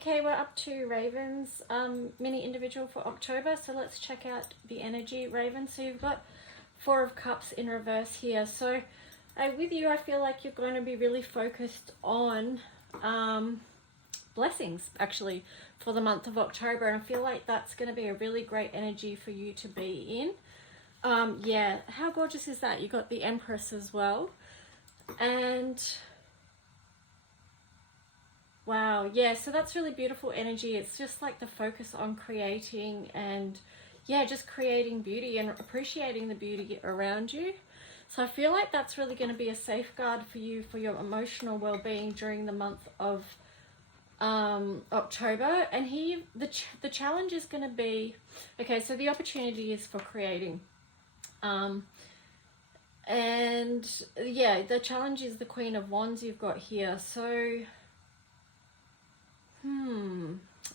Okay, we're up to Ravens mini individual for October. So let's check out the energy, Raven. So you've got Four of Cups in reverse here. So with you, I feel like you're going to be really focused on blessings, actually, for the month of October. And I feel like that's going to be a really great energy for you to be in. Yeah, how gorgeous is that? You got the Empress as well. And wow, yeah, so that's really beautiful energy. It's just like the focus on creating and, yeah, just creating beauty and appreciating the beauty around you. So I feel like that's really going to be a safeguard for you for your emotional well-being during the month of October. And here, the challenge is going to be, okay, so the opportunity is for creating. And yeah, the challenge is the Queen of Wands you've got here. So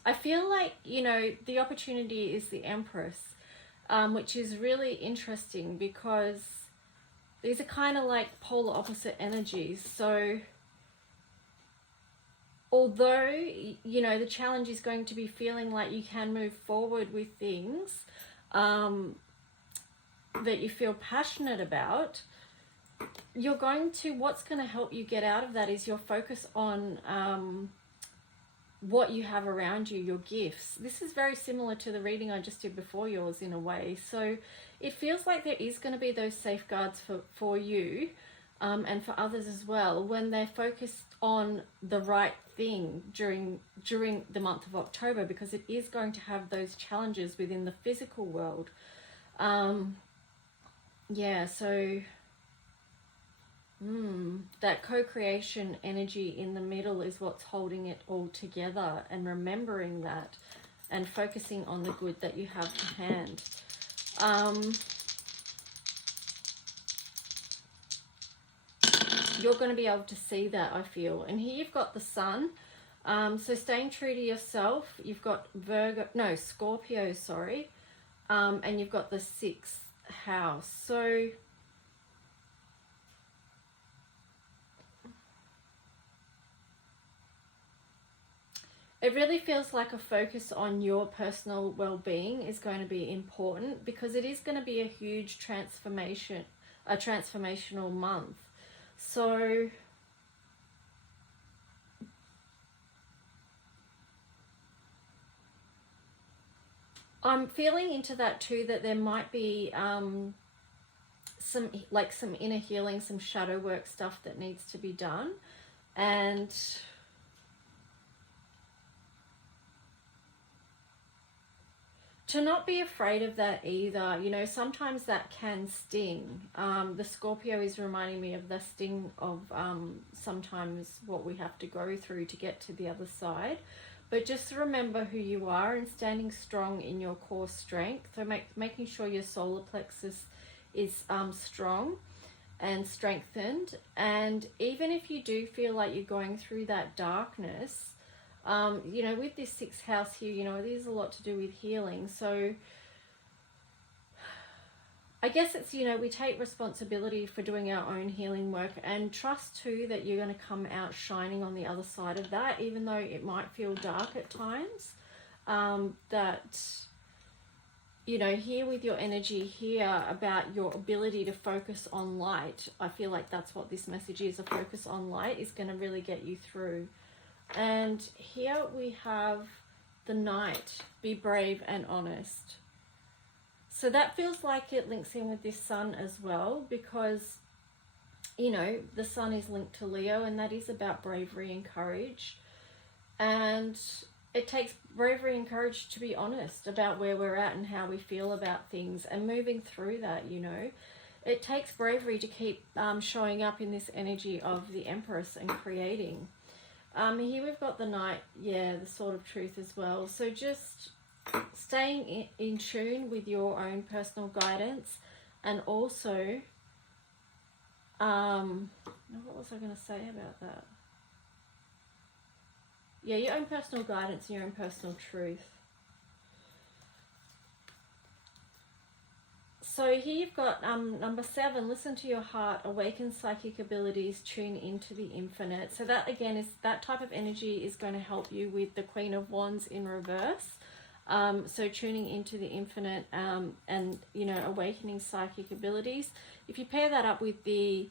I feel like, you know, the opportunity is the Empress, which is really interesting because these are kind of like polar opposite energies. So although, you know, the challenge is going to be feeling like you can move forward with things that you feel passionate about, you're going to, what's going to help you get out of that is your focus on what you have around you, your gifts. This is very similar to the reading I just did before yours in a way. So it feels like there is going to be those safeguards for you and for others as well when they're focused on the right thing during the month of October, because it is going to have those challenges within the physical world. Yeah, so that co-creation energy in the middle is what's holding it all together, and remembering that and focusing on the good that you have to hand. You're going to be able to see that, I feel. And here you've got the Sun. So staying true to yourself. You've got Scorpio, sorry. And you've got the 6th house. So it really feels like a focus on your personal well-being is going to be important, because it is going to be a huge transformational month. So I'm feeling into that too, that there might be some inner healing, some shadow work stuff that needs to be done. And to not be afraid of that either. You know, sometimes that can sting. The Scorpio is reminding me of the sting of sometimes what we have to go through to get to the other side. But just remember who you are and standing strong in your core strength. So making sure your solar plexus is strong and strengthened. And even if you do feel like you're going through that darkness, you know, with this 6th house here, you know, it is a lot to do with healing. So I guess it's, you know, we take responsibility for doing our own healing work, and trust too that you're going to come out shining on the other side of that, even though it might feel dark at times. That, you know, here with your energy here about your ability to focus on light, I feel like that's what this message is. A focus on light is going to really get you through. And here we have the Knight, be brave and honest. So that feels like it links in with this Sun as well, because, you know, the Sun is linked to Leo, and that is about bravery and courage. And it takes bravery and courage to be honest about where we're at and how we feel about things and moving through that, you know. It takes bravery to keep showing up in this energy of the Empress and creating. Here we've got the Knight, yeah, the Sword of Truth as well. So just staying in tune with your own personal guidance, and also, what was I going to say about that? Yeah, your own personal guidance and your own personal truth. So here you've got number 7, listen to your heart, awaken psychic abilities, tune into the infinite. So that again is that type of energy is going to help you with the Queen of Wands in reverse. So tuning into the infinite and, you know, awakening psychic abilities. If you pair that up with the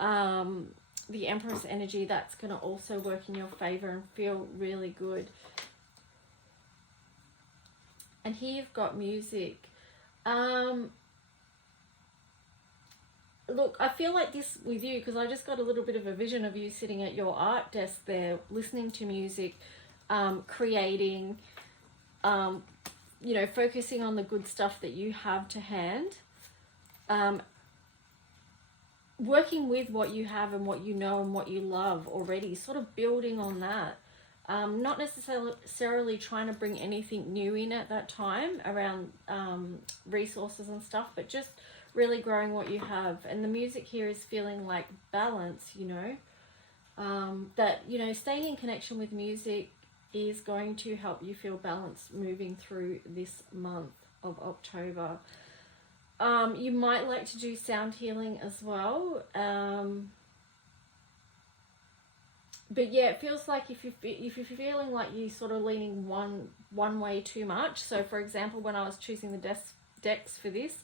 Empress energy, that's going to also work in your favor and feel really good. And here you've got music. Look, I feel like this with you because I just got a little bit of a vision of you sitting at your art desk there, listening to music, creating, you know, focusing on the good stuff that you have to hand, working with what you have and what you know and what you love already, sort of building on that. Not necessarily trying to bring anything new in at that time around resources and stuff, but just really growing what you have. And the music here is feeling like balance, you know, that, you know, staying in connection with music is going to help you feel balanced moving through this month of October. You might like to do sound healing as well. But yeah, it feels like if you're feeling like you're sort of leaning one way too much. So for example, when I was choosing the decks for this,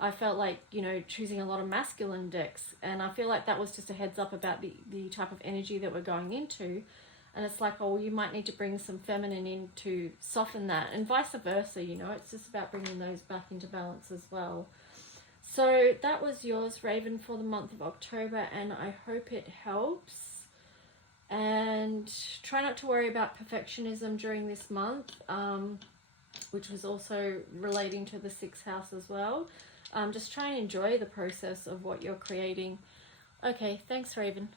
I felt like, you know, choosing a lot of masculine decks, and I feel like that was just a heads up about the type of energy that we're going into. And it's like, oh, you might need to bring some feminine in to soften that, and vice versa, you know, it's just about bringing those back into balance as well. So that was yours, Raven, for the month of October, and I hope it helps. And try not to worry about perfectionism during this month, which was also relating to the 6th house as well. Just try and enjoy the process of what you're creating. Okay, thanks, Raven.